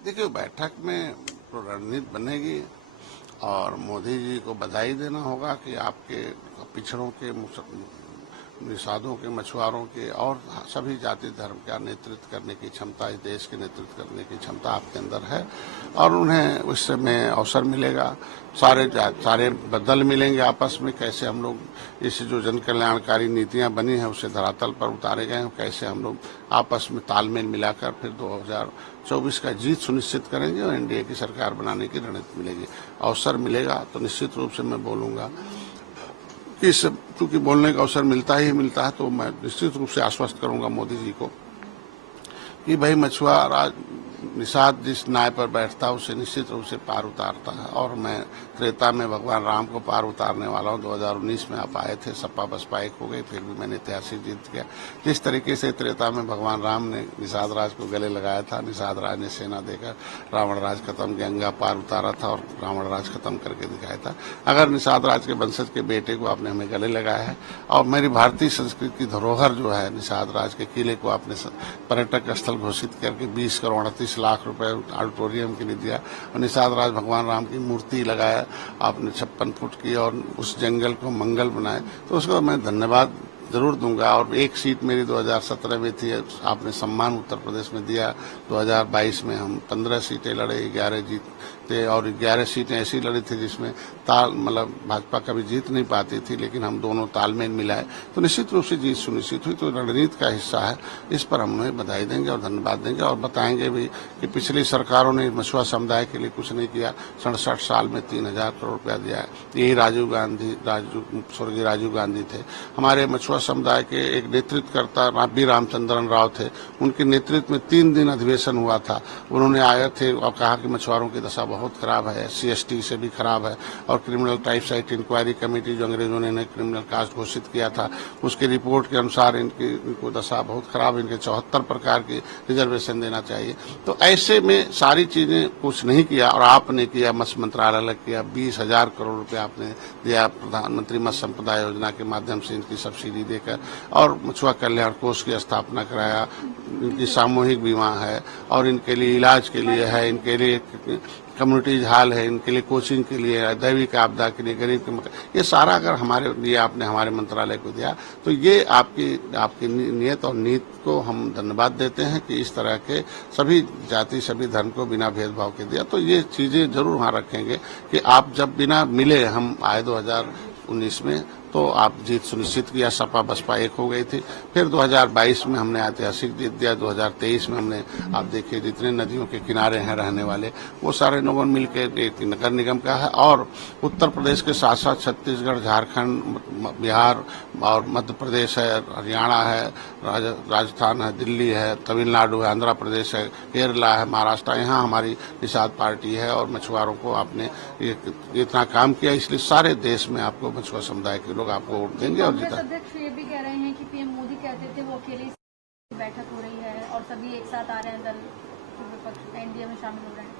देखिए, बैठक में तो रणनीति बनेगी और मोदी जी को बधाई देना होगा कि आपके पिछड़ों के, निषादों के, मछुआरों के और सभी जाति धर्म का नेतृत्व करने की क्षमता, इस देश के नेतृत्व करने की क्षमता आपके अंदर है और उन्हें उस समय अवसर मिलेगा। सारे दल मिलेंगे आपस में, कैसे हम लोग इस जो जन कल्याणकारी नीतियां बनी हैं उसे धरातल पर उतारे गए हैं, कैसे हम लोग आपस में तालमेल मिलाकर फिर 2024 का जीत सुनिश्चित करेंगे और एनडीए की सरकार बनाने की रणनीति मिलेगी। अवसर मिलेगा तो निश्चित रूप से मैं बोलूंगा कि क्योंकि बोलने का अवसर मिलता ही मिलता है, तो मैं निश्चित रूप से आश्वस्त करूंगा मोदी जी को कि भाई मछुआरा निषाद जिस नाव पर बैठता उसे निश्चित रूप से पार उतारता है और मैं त्रेता में भगवान राम को पार उतारने वाला हूँ। 2019 में आप आए थे, सपा बसपा एक हो गई, फिर भी मैंने ऐतिहासिक जीत किया। जिस तरीके से त्रेता में भगवान राम ने निषाद राज को गले लगाया था, निषाद राज ने सेना देकर रावण राज खत्म, गंगा पार उतारा था और रावण राज खत्म करके दिखाया था। अगर निषाद राज के वंशज के बेटे को आपने हमें गले लगाया है और मेरी भारतीय संस्कृति की धरोहर जो है निषाद राज के किले को आपने पर्यटक स्थल घोषित करके 20 करोड़ 38 लाख रुपए ऑडिटोरियम के लिए दिया और निषाद राज भगवान राम की मूर्ति लगाया आपने 56 फुट की और उस जंगल को मंगल बनाए, तो उसको मैं धन्यवाद जरूर दूंगा। और एक सीट मेरी 2017 में थी, आपने सम्मान उत्तर प्रदेश में दिया। 2022 में हम 15 सीटें लड़े, 11 जीते और 11 सीटें ऐसी लड़ी थी जिसमें मतलब भाजपा कभी जीत नहीं पाती थी, लेकिन हम दोनों तालमेल मिलाए तो निश्चित रूप से जीत सुनिश्चित हुई। तो रणनीति का हिस्सा है, इस पर हम उन्हें बधाई देंगे और धन्यवाद देंगे और बताएंगे भी कि पिछली सरकारों ने मछुआ समुदाय के लिए कुछ नहीं किया। 67 साल में 3000 करोड़ रुपया दिया है। यही स्वर्गीय राजीव गांधी थे, हमारे मछुआ समुदाय के एक नेतृत्वकर्ता बी रामचंद्रन राव थे, उनके नेतृत्व में 3 दिन अधिवेशन हुआ था। उन्होंने आए थे और कहा कि मछुआरों की दशा बहुत खराब है, SC/ST से भी खराब है और criminal tribes act inquiry committee जो अंग्रेजों ने क्रिमिनल कास्ट घोषित किया था उसके रिपोर्ट के अनुसार इनको दशा बहुत खराब, इनके 74 प्रकार की रिजर्वेशन देना चाहिए। तो ऐसे में सारी चीजें कुछ नहीं किया और आपने किया, मत्स्य मंत्रालय किया, 20,000 करोड़ रुपए आपने दिया प्रधानमंत्री मत्स्य संपदा योजना के माध्यम से इनकी सब्सिडी देकर और मछुआ कल्याण कोष की स्थापना कराया। इनकी सामूहिक बीमा है और इनके लिए इलाज के लिए है, इनके लिए कम्युनिटीज हॉल है, इनके लिए कोचिंग के लिए, दैविक आपदा के लिए, गरीब के मकान, ये सारा अगर हमारे लिए आपने हमारे मंत्रालय को दिया तो ये आपकी नियत और नीति को हम धन्यवाद देते हैं कि इस तरह के सभी जाति सभी धर्म को बिना भेदभाव के दिया। तो ये चीजें जरूर वहाँ रखेंगे कि आप जब बिना मिले हम आए 2019 में तो आप जीत सुनिश्चित किया, सपा बसपा एक हो गई थी। फिर 2022 में हमने ऐतिहासिक जीत दिया। 2023 में हमने, आप देखिए जितने नदियों के किनारे हैं रहने वाले वो सारे लोगों ने मिलकर एक नगर निगम का है और उत्तर प्रदेश के साथ साथ छत्तीसगढ़, झारखंड, बिहार और मध्य प्रदेश है, हरियाणा है, राजस्थान है, दिल्ली है, तमिलनाडु है, आंध्र प्रदेश है, केरला है, महाराष्ट्र, यहाँ हमारी निषाद पार्टी है और मछुआरों को आपने इतना काम किया, इसलिए सारे देश में आपको मछुआ समुदाय के लोग आपको वोट देंगे और कांग्रेस अध्यक्ष ये भी कह रहे हैं कि पीएम मोदी कहते थे वो अकेले बैठक हो रही है और सभी एक साथ आ रहे हैं, दल विपक्ष एनडीए में शामिल हो रहे हैं।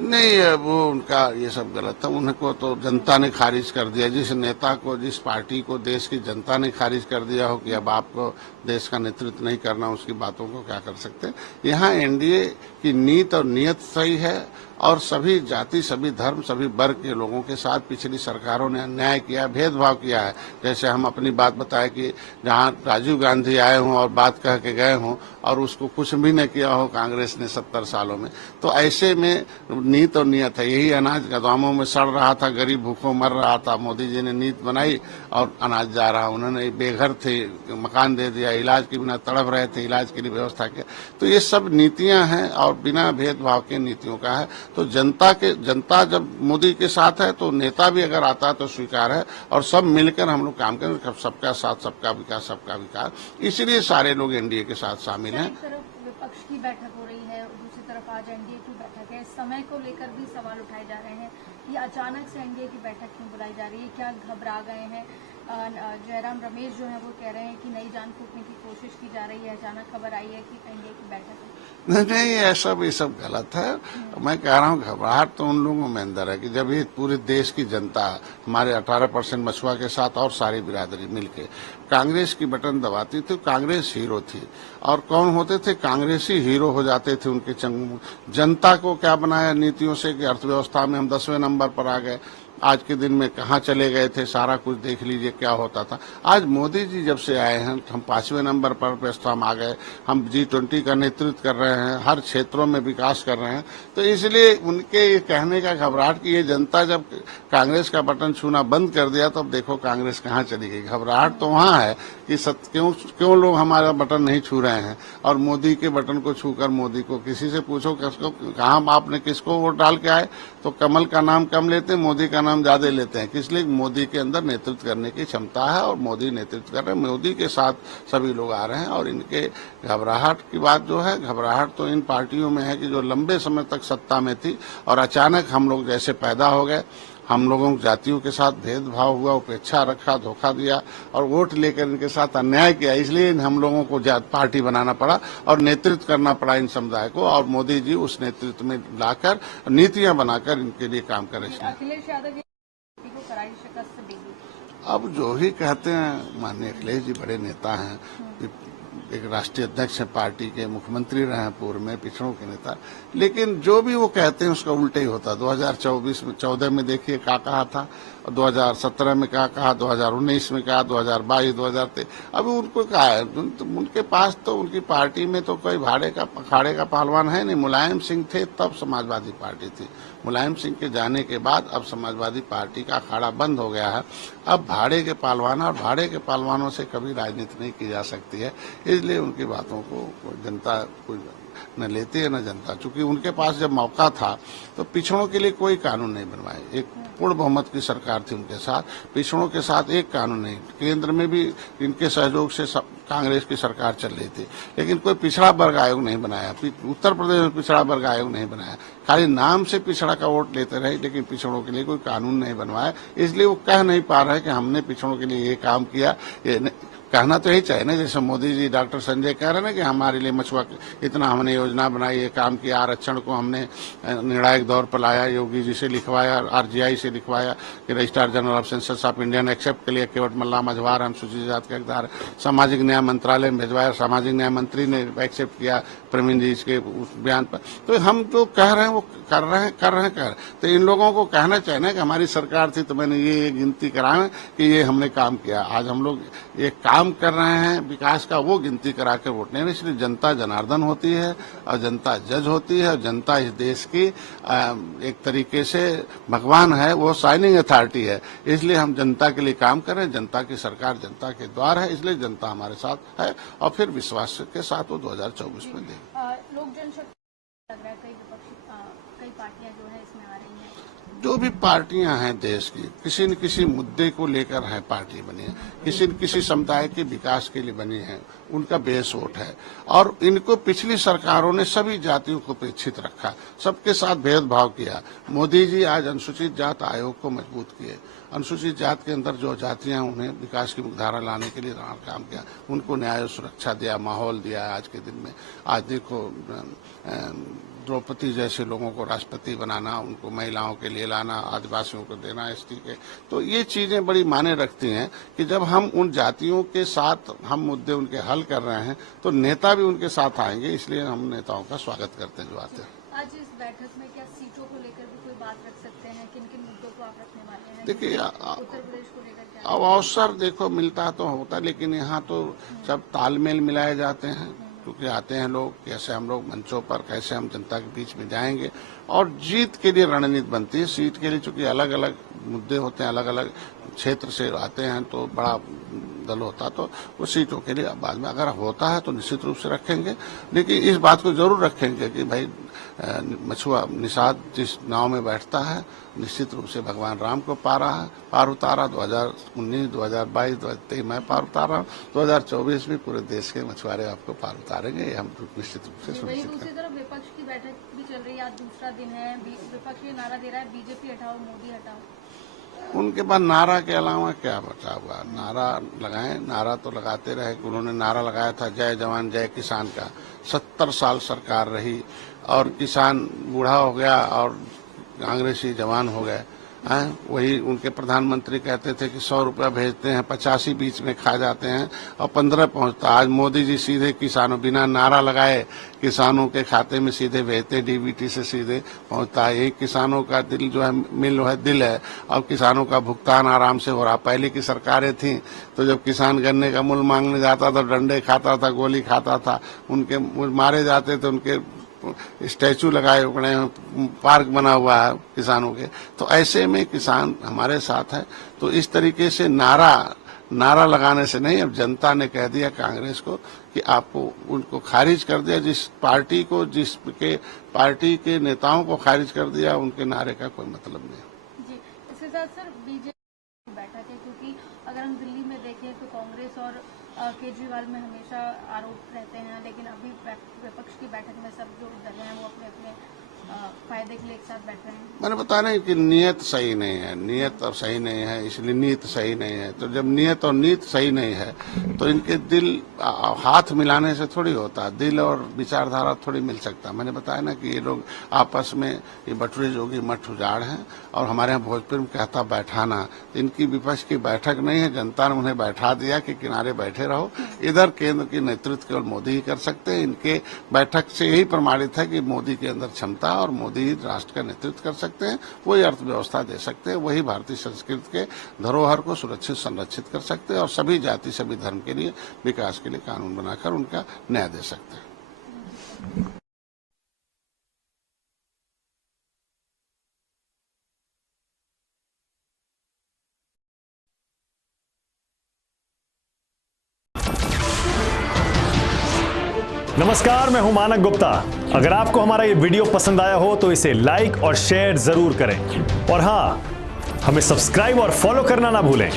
नहीं, वो उनका ये सब गलत था। उनको तो जनता ने खारिज कर दिया। जिस नेता को, जिस पार्टी को देश की जनता ने खारिज कर दिया हो कि अब आपको देश का नेतृत्व नहीं करना, उसकी बातों को क्या कर सकते। यहाँ एनडीए की नीति और नियत सही है और सभी जाति सभी धर्म सभी वर्ग के लोगों के साथ पिछली सरकारों ने अन्याय किया, भेदभाव किया है। जैसे हम अपनी बात बताए कि जहाँ राजीव गांधी आए हों और बात कह के गए हों और उसको कुछ भी न किया हो कांग्रेस ने 70 सालों में, तो ऐसे में नीत और नियत है। यही अनाज गोदामों में सड़ रहा था, गरीब भूखों मर रहा था, मोदी जी ने नीति बनाई और अनाज जा रहा। उन्होंने बेघर थे, मकान दे दिया, इलाज के बिना तड़प रहे थे, इलाज के लिए व्यवस्था किया। तो ये सब नीतियां हैं और बिना भेदभाव के नीतियों का है। तो जनता जब मोदी के साथ है तो नेता भी अगर आता है तो स्वीकार है और सब मिलकर हम लोग काम करें, सबका साथ सबका विकास सबका विकास, इसलिए सारे लोग एनडीए के साथ शामिल हैं। एक तरफ विपक्ष की बैठक हो रही है और दूसरी तरफ आज एनडीए की बैठक है। समय को लेकर भी सवाल उठाए जा रहे हैं कि अचानक से एनडीए की बैठक क्यों बुलाई जा रही है, क्या घबरा गए हैं जयराम रमेश जो है वो कह रहे हैं कि नई जान फूकने की कोशिश की जा रही है, अचानक खबर आई है कि एनडीए की बैठक है। नहीं, ऐसा भी सब गलत है। मैं कह रहा हूँ घबराहट तो उन लोगों में अंदर है कि जब ये पूरे देश की जनता हमारे 18% मछुआ के साथ और सारी बिरादरी मिलके कांग्रेस की बटन दबाती थी, कांग्रेस हीरो थी। और कौन होते थे? कांग्रेसी हीरो हो जाते थे उनके जनता को क्या बनाया नीतियों से कि अर्थव्यवस्था में हम 10वें नंबर पर आ गए। आज के दिन में कहाँ चले गए थे, सारा कुछ देख लीजिए क्या होता था। आज मोदी जी जब से आए हैं हम 5वें नंबर पर तो हम आ गए। हम G20 का नेतृत्व कर रहे हैं, हर क्षेत्रों में विकास कर रहे हैं। तो इसलिए उनके ये कहने का घबराहट कि ये जनता जब कांग्रेस का बटन छूना बंद कर दिया तो अब देखो कांग्रेस कहाँ चली गई। घबराहट तो वहाँ है कि क्यों लोग हमारा बटन नहीं छू रहे हैं। और मोदी के बटन को छूकर मोदी को किसी से पूछो किसको कहाँ आपने किसको वोट डाल के आए तो कमल का नाम कम लेते हैं, मोदी का नाम ज्यादा लेते हैं। इसलिए मोदी के अंदर नेतृत्व करने की क्षमता है और मोदी नेतृत्व कर रहे हैं। मोदी के साथ सभी लोग आ रहे हैं। और इनके घबराहट की बात जो है, घबराहट तो इन पार्टियों में है कि जो लंबे समय तक सत्ता में थी और अचानक हम लोग जैसे पैदा हो गए, हम लोगों को जातियों के साथ भेदभाव हुआ, उपेक्षा रखा, धोखा दिया और वोट लेकर इनके साथ अन्याय किया। इसलिए हम लोगों को पार्टी बनाना पड़ा और नेतृत्व करना पड़ा इन समुदाय को। और मोदी जी उस नेतृत्व में लाकर नीतियां बनाकर इनके लिए काम करें। अखिलेश यादव को करारी शिकस्त देगी। अब जो ही कहते हैं, माननीय अखिलेश जी बड़े नेता हैं, एक राष्ट्रीय अध्यक्ष है पार्टी के, मुख्यमंत्री रहे हैं पूर्व में, पिछड़ों के नेता। लेकिन जो भी वो कहते हैं उसका उल्टा ही होता। 2014 में देखिए क्या कहा था, 2017 में क्या कहा, 2019 में कहा, 2022, 2023। अभी उनको कहा है, उनके पास तो उनकी पार्टी में तो कोई अखाड़े का पहलवान है नहीं। मुलायम सिंह थे तब समाजवादी पार्टी थी। मुलायम सिंह के जाने के बाद अब समाजवादी पार्टी का अखाड़ा बंद हो गया है। अब भाड़े के पहलवान, और भाड़े के पहलवानों से कभी राजनीति नहीं की जा सकती है। इसलिए उनकी बातों को जनता न लेती है न जनता। चूंकि उनके पास जब मौका था तो पिछड़ों के लिए कोई कानून नहीं बनवाए। एक पूर्ण बहुमत की सरकार थी उनके साथ, पिछड़ों के साथ एक कानून नहीं। केंद्र में भी इनके सहयोग से कांग्रेस की सरकार चल रही थी, लेकिन कोई पिछड़ा वर्ग आयोग नहीं बनाया। उत्तर प्रदेश में पिछड़ा वर्ग आयोग नहीं बनाया। खाली नाम से पिछड़ा का वोट लेते रहे, लेकिन पिछड़ों के लिए कोई कानून नहीं बनवाया। इसलिए वो कह नहीं पा रहे कि हमने पिछड़ों के लिए ये काम किया। कहना तो यही चाहिए ना, जैसे मोदी जी, डॉक्टर संजय कह रहे हैं ना कि हमारे लिए मछुआ इतना हमने योजना बनाई, ये काम किया, आरक्षण को हमने निर्णायक दौर पर लाया, योगी जी से लिखवाया, RGI से लिखवाया कि registrar general of census of India ने एक्सेप्ट के लिए केवट मल्ला मझवार अनुसूचित जाति का हकदार। सामाजिक न्याय मंत्रालय में भिजवाया, सामाजिक न्याय मंत्री ने एक्सेप्ट किया प्रवीण जी के उस बयान पर। तो हम जो कह रहे हैं वो कर रहे हैं। तो इन लोगों को कहना चाहिए ना कि हमारी सरकार थी तो मैंने ये गिनती कराएं कि ये हमने काम किया। आज हम लोग ये काम कर रहे हैं विकास का, वो गिनती करा के वोट नहीं। इसलिए जनता जनार्दन होती है और जनता जज होती है और जनता इस देश की एक तरीके से भगवान है, वो साइनिंग अथॉरिटी है। इसलिए हम जनता के लिए काम करें। जनता की सरकार जनता के द्वार है, इसलिए जनता हमारे साथ है और फिर विश्वास के साथ वो 2024 में देगी। लोक जनशक्ति लग रहा है कई पार्टियां जो है इसमें आ रही हैं। जो भी पार्टियां हैं देश की, किसी न किसी मुद्दे को लेकर है पार्टी बनी है, किसी न किसी समुदाय के विकास के लिए बनी है, उनका बेस वोट है। और इनको पिछली सरकारों ने सभी जातियों को उपेक्षित रखा, सबके साथ भेदभाव किया। मोदी जी आज अनुसूचित जात आयोग को मजबूत किए। अनुसूचित जात के अंदर जो जातियां, उन्हें विकास की मुख्यधारा लाने के लिए काम किया, उनको न्याय और सुरक्षा दिया, माहौल दिया। आज के दिन में आज देखो द्रौपदी जैसे लोगों को राष्ट्रपति बनाना, उनको महिलाओं के लिए लाना, आदिवासियों को देना ST के, तो ये चीजें बड़ी मायने रखती हैं कि जब हम उन जातियों के साथ हम मुद्दे उनके हल कर रहे हैं तो नेता भी उनके साथ आएंगे। इसलिए हम नेताओं का स्वागत करते हैं जो आते हैं। आज इस बैठक में क्या सीटों को लेकर भी कोई बात रख सकते हैं? किन किन मुद्दों को आप रखने वाले हैं? देखिए, उत्तर प्रदेश को लेकर क्या अब अवसर देखो मिलता तो होता, लेकिन यहाँ तो सब तालमेल मिलाए जाते हैं। क्योंकि आते हैं लोग, कैसे हम लोग मंचों पर, कैसे हम जनता के बीच में जाएंगे और जीत के लिए रणनीति बनती है। सीट के लिए चूंकि अलग अलग मुद्दे होते हैं, अलग अलग क्षेत्र से आते हैं तो बड़ा दल होता, तो वो सीटों के लिए बाद में अगर होता है तो निश्चित रूप से रखेंगे। लेकिन इस बात को जरूर रखेंगे कि भाई मछुआ निषाद जिस नाव में बैठता है निश्चित रूप से भगवान राम को पार उतारा। 2019, 2022, 2023 मैं पार उतारा हूँ, 2024 में पूरे देश के मछुआरे आपको पार उतारेंगे, ये हम निश्चित रूप से सुनिश्चित करेंगे। दूसरी तरफ विपक्ष की बैठक भी चल रही है, आज दूसरा दिन है। विपक्ष ये नारा दे रहा है बीजेपी हटाओ, मोदी हटाओ। उनके पास नारा के अलावा क्या बचा हुआ? नारा लगाएं, नारा तो लगाते रहे। उन्होंने नारा लगाया था जय जवान जय किसान का। 70 साल सरकार रही और किसान बूढ़ा हो गया और कांग्रेसी जवान हो गए। वही उनके प्रधानमंत्री कहते थे कि 100 रुपया भेजते हैं, 85 बीच में खा जाते हैं और 15 पहुंचता। आज मोदी जी सीधे किसानों, बिना नारा लगाए किसानों के खाते में सीधे भेजते, डीबीटी से सीधे पहुंचता है। यही किसानों का दिल जो है, मिल है, दिल है। और किसानों का भुगतान आराम से हो रहा। पहले की सरकारें थी तो जब किसान गन्ने का मूल मांगने जाता था, डंडे खाता था, गोली खाता था, उनके मारे जाते थे, उनके स्टैचू लगाए हुए हैं, पार्क बना हुआ है किसानों के। तो ऐसे में किसान हमारे साथ है। तो इस तरीके से नारा लगाने से नहीं, अब जनता ने कह दिया कांग्रेस को कि आपको उनको खारिज कर दिया। जिस पार्टी को, जिसके पार्टी के नेताओं को खारिज कर दिया, उनके नारे का कोई मतलब नहीं। जी, इसके साथ सर बीजेपी बैठक है, क्योंकि अगर हम दिल्ली में देखें तो कांग्रेस और केजरीवाल में हमेशा आरोप रहते हैं, लेकिन अभी विपक्ष की बैठक में सब जो दल हैं वो अपने अपने फायदे के लिए एक साथ बैठ रहे हैं। मैंने बताया नहीं कि नियत सही नहीं है, नियत और सही नहीं है, इसलिए नीत सही नहीं है। तो जब नियत और नीत सही नहीं है तो इनके दिल हाथ मिलाने से थोड़ी होता है, दिल और विचारधारा थोड़ी मिल सकता। मैंने बताया ना कि ये लोग आपस में, ये बटुरी जोगी मठ उजाड़ हैं और हमारे यहाँ भोजपुर में कहता बैठाना। इनकी विपक्ष की बैठक नहीं है, जनता ने उन्हें बैठा दिया कि किनारे बैठे रहो। इधर केंद्र की नेतृत्व केवल मोदी ही कर सकते हैं। इनके बैठक से यही प्रमाणित है कि मोदी के अंदर क्षमता और मोदी राष्ट्र का नेतृत्व कर सकते हैं, वही अर्थव्यवस्था दे सकते हैं, वही भारतीय संस्कृति के धरोहर को सुरक्षित संरक्षित कर सकते हैं और सभी जाति सभी धर्म के लिए विकास के लिए कानून बनाकर उनका न्याय दे सकते हैं। नमस्कार, मैं हूं मानक गुप्ता। अगर आपको हमारा ये वीडियो पसंद आया हो तो इसे लाइक और शेयर जरूर करें और हां, हमें सब्सक्राइब और फॉलो करना ना भूलें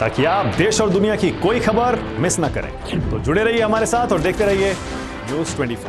ताकि आप देश और दुनिया की कोई खबर मिस ना करें। तो जुड़े रहिए हमारे साथ और देखते रहिए न्यूज़ 24।